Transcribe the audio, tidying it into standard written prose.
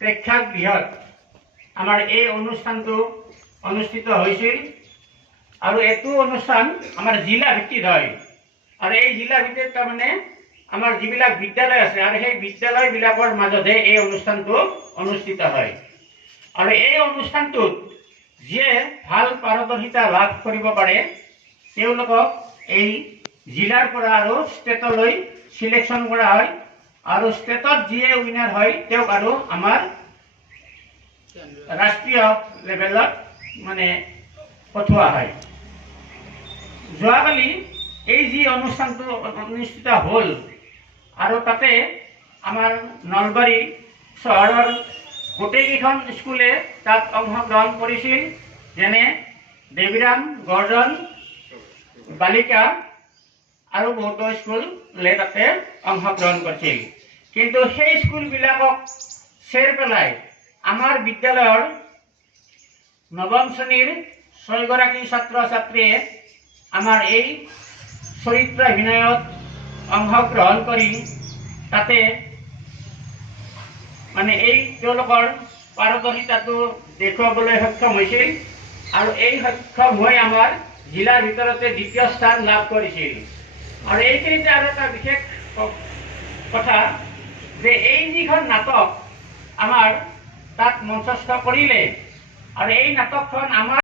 প্ৰেক্ষাগৃহত আমাৰ এই অনুষ্ঠানটো অনুষ্ঠিত হৈছিল আৰু এইটো অনুষ্ঠান আমাৰ জিলা ভিত্তিত হয় আৰু এই জিলা ভিত্তিত তাৰমানে আমাৰ যিবিলাক বিদ্যালয় আছে আৰু সেই বিদ্যালয়বিলাকৰ মাজতে এই অনুষ্ঠানটো অনুষ্ঠিত হয় আৰু এই অনুষ্ঠানটোত যিয়ে ভাল পাৰদৰ্শিতা লাভ কৰিব পাৰে তেওঁলোকক এই জিলাৰ পৰা আৰু ষ্টেটলৈ সিলেকশ্যন কৰা হয় আৰু ষ্টেটত যিয়ে উইনাৰ হয় তেওঁক আৰু আমাৰ ৰাষ্ট্ৰীয় লেভেলত মানে পঠোৱা হয়। যোৱাকালি এই যি অনুষ্ঠানটো অনুষ্ঠিত হ'ল আৰু তাতে আমাৰ নলবাৰী চহৰৰ গোটেইকেইখন স্কুলে তাত অংশগ্ৰহণ কৰিছিল, যেনে দেৱীৰাম গৰ্জন বালিকা আৰু বহুতো স্কুলে তাতে অংশগ্ৰহণ কৰিছিল। কিন্তু সেই স্কুলবিলাকক চেৰ পেলাই আমাৰ বিদ্যালয়ৰ নৱম শ্ৰেণীৰ 6 গৰাকী ছাত্ৰ ছাত্ৰীয়ে আমাৰ এই চৰিত্ৰ অভিনয়ত অংশগ্ৰহণ কৰি তাতে মানে এই তেওঁলোকৰ পাৰদৰ্শিতাটো দেখুৱাবলৈ সক্ষম হৈছিল আৰু এই সক্ষম হৈ আমাৰ জিলাৰ ভিতৰতে দ্বিতীয় স্থান লাভ কৰিছিল। আৰু এইখিনিতে আৰু এটা বিশেষ কথা যে এই যিখন নাটক আমাৰ তাত মঞ্চস্থ কৰিলে আৰু এই নাটকখন আমাৰ